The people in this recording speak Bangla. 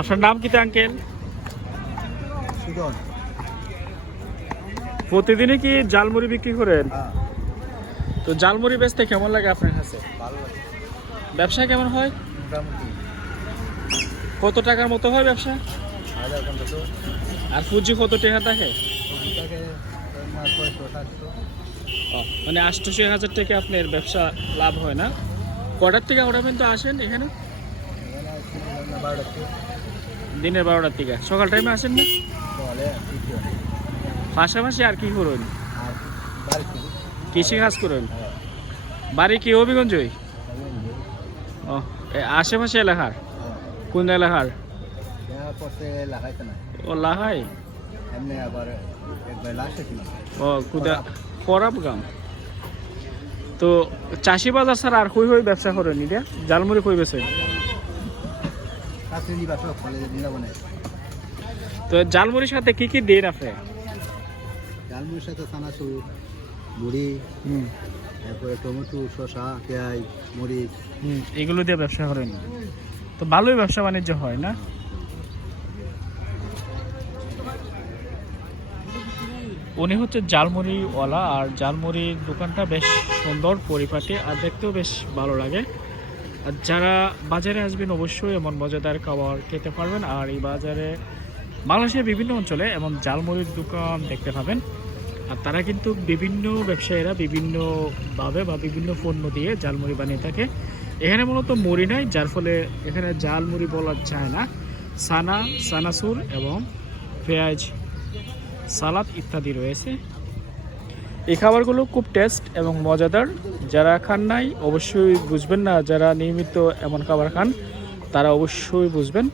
আপনার নাম কি আঙ্কেল? সুজন। প্রতিদিনই কি জালমুড়ি বিক্রি করেন? হ্যাঁ, তো জালমুড়ি বেচতে কেমন লাগে আপনার কাছে? ভালো লাগে। ব্যবসা কেমন হয়? মোটামুটি কত টাকার মতো হয় ব্যবসা? 1500 আর পুঁজি কত টাকা থাকে? টাকা, 600-700। মানে 800-1000 টাকা আপনার ব্যবসা লাভ হয় না? কটার থেকে ওটা কিন্তু আসেন এখানে? এখানে আসছি 12টার থেকে। দিনের 12টার থেকে সকাল টাইমে আসেন না? তাহলে কিছু হয়। পাশাপাশি আর কি করুন? আর বাড়ি থেকে। কৃষি কাজ করুন? হ্যাঁ, বাড়ি কি হবিগঞ্জই? ও, আশেপাশে এলাকার? হ্যাঁ। কোন এলাকার? यहाँ পড়তে লাগাইতে না। ও লাহাই। এমনি আবার একবার লাস্টে ছিল। ও কুদা খরাব গাম। তো চাষি বাজার স্যার আর কই হই ব্যবসা করেন এটা? জালমুড়ি কই বেছেন? কাছে নিবা সব কলেজে বৃন্দাবনে। তো জালমুড়ির সাথে কি কি দেন আপনি? ডালমুড়ির সাথে চানাচুর, মুড়ি, তারপরে টমেটো, শসা, পেঁয়াজ, মরিচ। এগুলো দিয়ে ব্যবসা করেন? তো ভালোই ব্যবসা বাণিজ্য হয় না? উনি হচ্ছে জালমুড়িওয়ালা, আর জালমুড়ির দোকানটা বেশ সুন্দর পরিপাটি আর দেখতেও বেশ ভালো লাগে। আর যারা বাজারে আসবেন অবশ্যই এমন মজাদার খাবার খেতে পারবেন। আর এই বাজারে বাংলাদেশের বিভিন্ন অঞ্চলে এমন জালমুড়ির দোকান দেখতে পাবেন। আর তারা কিন্তু বিভিন্ন ব্যবসায়ীরা বিভিন্নভাবে বা বিভিন্ন পণ্য দিয়ে জালমুড়ি বানিয়ে থাকে। এখানে মূলত মুড়ি নাই, যার ফলে এখানে জালমুড়ি বলা যায় না। সানাসুর এবং পেঁয়াজ, সালাদ ইত্যাদি রয়েছে। এই খাবারগুলো খুব টেস্ট এবং মজাদার। যারা খান নাই অবশ্যই বুঝবেন না, যারা নিয়মিত এমন খাবার খান তারা অবশ্যই বুঝবেন।